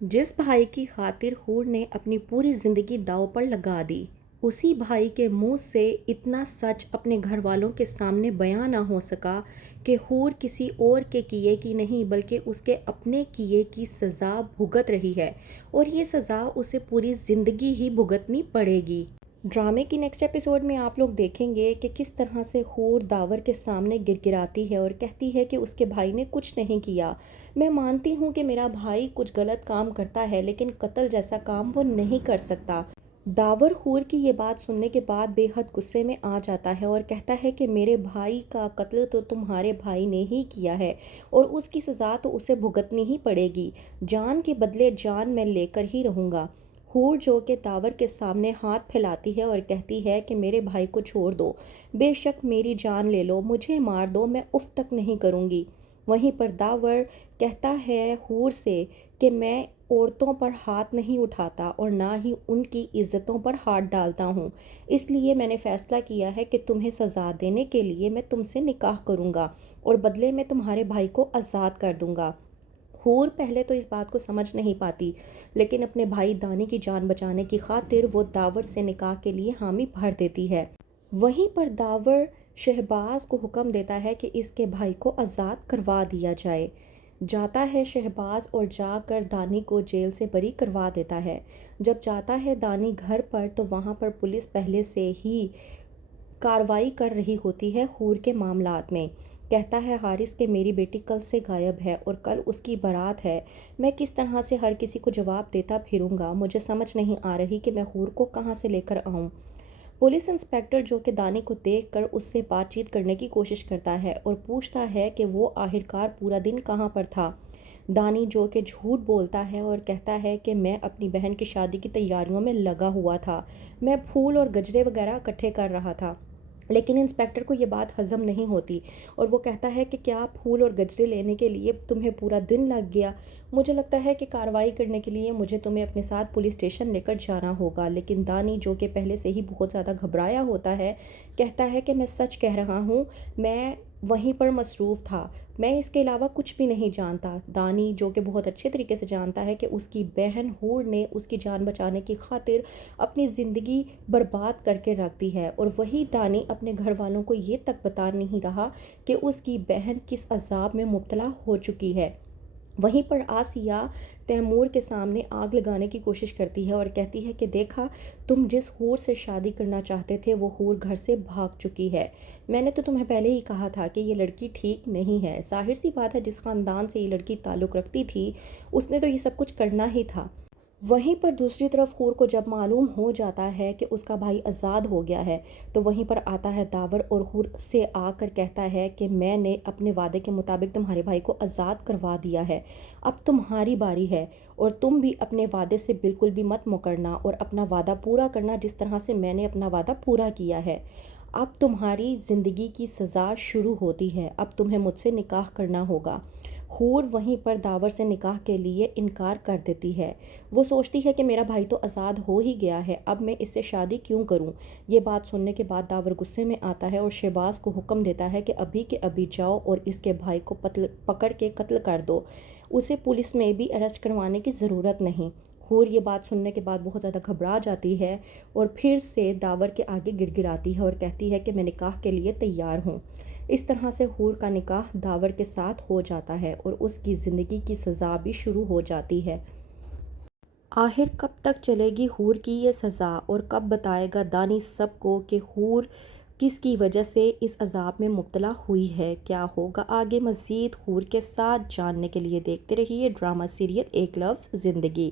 جس بھائی کی خاطر حور نے اپنی پوری زندگی داؤ پر لگا دی، اسی بھائی کے منہ سے اتنا سچ اپنے گھر والوں کے سامنے بیان نہ ہو سکا کہ حور کسی اور کے کیے کی نہیں بلکہ اس کے اپنے کیے کی سزا بھگت رہی ہے، اور یہ سزا اسے پوری زندگی ہی بھگتنی پڑے گی۔ ڈرامے کی نیکسٹ ایپیسوڈ میں آپ لوگ دیکھیں گے کہ کس طرح سے حور داور کے سامنے گڑگڑاتی ہے اور کہتی ہے کہ اس کے بھائی نے کچھ نہیں کیا۔ میں مانتی ہوں کہ میرا بھائی کچھ غلط کام کرتا ہے لیکن قتل جیسا کام وہ نہیں کر سکتا۔ داور حور کی یہ بات سننے کے بعد بے حد غصے میں آ جاتا ہے اور کہتا ہے کہ میرے بھائی کا قتل تو تمہارے بھائی نے ہی کیا ہے اور اس کی سزا تو اسے بھگتنی ہی پڑے گی۔ جان کے بدلے جان میں لے کر ہی رہوں گا۔ حور جو کہ داور کے سامنے ہاتھ پھیلاتی ہے اور کہتی ہے کہ میرے بھائی کو چھوڑ دو، بے شک میری جان لے لو، مجھے مار دو، میں اف تک نہیں کروں گی۔ وہیں پر داور کہتا ہے حور سے کہ میں عورتوں پر ہاتھ نہیں اٹھاتا اور نہ ہی ان کی عزتوں پر ہاتھ ڈالتا ہوں، اس لیے میں نے فیصلہ کیا ہے کہ تمہیں سزا دینے کے لیے میں تم سے نکاح کروں گا اور بدلے میں تمہارے بھائی کو آزاد کر دوں گا۔ حور پہلے تو اس بات کو سمجھ نہیں پاتی، لیکن اپنے بھائی دانی کی جان بچانے کی خاطر وہ داور سے نکاح کے لیے حامی بھر دیتی ہے۔ وہیں پر داور شہباز کو حکم دیتا ہے کہ اس کے بھائی کو آزاد کروا دیا جائے۔ جاتا ہے شہباز اور جا کر دانی کو جیل سے بری کروا دیتا ہے۔ جب جاتا ہے دانی گھر پر تو وہاں پر پولیس پہلے سے ہی کارروائی کر رہی ہوتی ہے حور کے معاملات میں۔ کہتا ہے حارث کہ میری بیٹی کل سے غائب ہے اور کل اس کی بارات ہے، میں کس طرح سے ہر کسی کو جواب دیتا پھروں گا، مجھے سمجھ نہیں آ رہی کہ میں حور کو کہاں سے لے کر آؤں۔ پولیس انسپکٹر جو کہ دانی کو دیکھ کر اس سے بات چیت کرنے کی کوشش کرتا ہے اور پوچھتا ہے کہ وہ آخرکار پورا دن کہاں پر تھا۔ دانی جو کہ جھوٹ بولتا ہے اور کہتا ہے کہ میں اپنی بہن کی شادی کی تیاریوں میں لگا ہوا تھا، میں پھول اور گجرے وغیرہ اکٹھے کر رہا تھا۔ لیکن انسپکٹر کو یہ بات ہضم نہیں ہوتی اور وہ کہتا ہے کہ کیا پھول اور گجرے لینے کے لیے تمہیں پورا دن لگ گیا؟ مجھے لگتا ہے کہ کارروائی کرنے کے لیے مجھے تمہیں اپنے ساتھ پولیس اسٹیشن لے کر جانا ہوگا۔ لیکن دانی جو کہ پہلے سے ہی بہت زیادہ گھبرایا ہوتا ہے کہتا ہے کہ میں سچ کہہ رہا ہوں، میں وہیں پر مصروف تھا، میں اس کے علاوہ کچھ بھی نہیں جانتا۔ دانی جو کہ بہت اچھے طریقے سے جانتا ہے کہ اس کی بہن حور نے اس کی جان بچانے کی خاطر اپنی زندگی برباد کر کے رکھ دی ہے، اور وہی دانی اپنے گھر والوں کو یہ تک بتا نہیں رہا کہ اس کی بہن کس عذاب میں مبتلا ہو چکی ہے۔ وہیں پر آسیہ تیمور کے سامنے آگ لگانے کی کوشش کرتی ہے اور کہتی ہے کہ دیکھا، تم جس حور سے شادی کرنا چاہتے تھے وہ حور گھر سے بھاگ چکی ہے، میں نے تو تمہیں پہلے ہی کہا تھا کہ یہ لڑکی ٹھیک نہیں ہے۔ ظاہر سی بات ہے جس خاندان سے یہ لڑکی تعلق رکھتی تھی اس نے تو یہ سب کچھ کرنا ہی تھا۔ وہیں پر دوسری طرف حور کو جب معلوم ہو جاتا ہے کہ اس کا بھائی آزاد ہو گیا ہے تو وہیں پر آتا ہے داور اور حور سے آ کر کہتا ہے کہ میں نے اپنے وعدے کے مطابق تمہارے بھائی کو آزاد کروا دیا ہے، اب تمہاری باری ہے، اور تم بھی اپنے وعدے سے بالکل بھی مت مکرنا اور اپنا وعدہ پورا کرنا جس طرح سے میں نے اپنا وعدہ پورا کیا ہے۔ اب تمہاری زندگی کی سزا شروع ہوتی ہے، اب تمہیں مجھ سے نکاح کرنا ہوگا۔ حور وہیں پر داور سے نکاح کے لیے انکار کر دیتی ہے۔ وہ سوچتی ہے کہ میرا بھائی تو آزاد ہو ہی گیا ہے، اب میں اس سے شادی کیوں کروں؟ یہ بات سننے کے بعد داور غصے میں آتا ہے اور شہباز کو حکم دیتا ہے کہ ابھی کے ابھی جاؤ اور اس کے بھائی کو پکڑ کے قتل کر دو، اسے پولیس میں بھی اریسٹ کروانے کی ضرورت نہیں۔ حور یہ بات سننے کے بعد بہت زیادہ گھبرا جاتی ہے اور پھر سے داور کے آگے گڑ گڑاتی ہے اور کہتی ہے کہ میں نکاح کے لیے تیار ہوں۔ اس طرح سے حور کا نکاح داور کے ساتھ ہو جاتا ہے اور اس کی زندگی کی سزا بھی شروع ہو جاتی ہے۔ آخر کب تک چلے گی حور کی یہ سزا اور کب بتائے گا دانی سب کو کہ حور کس کی وجہ سے اس عذاب میں مبتلا ہوئی ہے؟ کیا ہوگا آگے مزید حور کے ساتھ جاننے کے لیے دیکھتے رہیے ڈرامہ سیریل ایک لفظ زندگی۔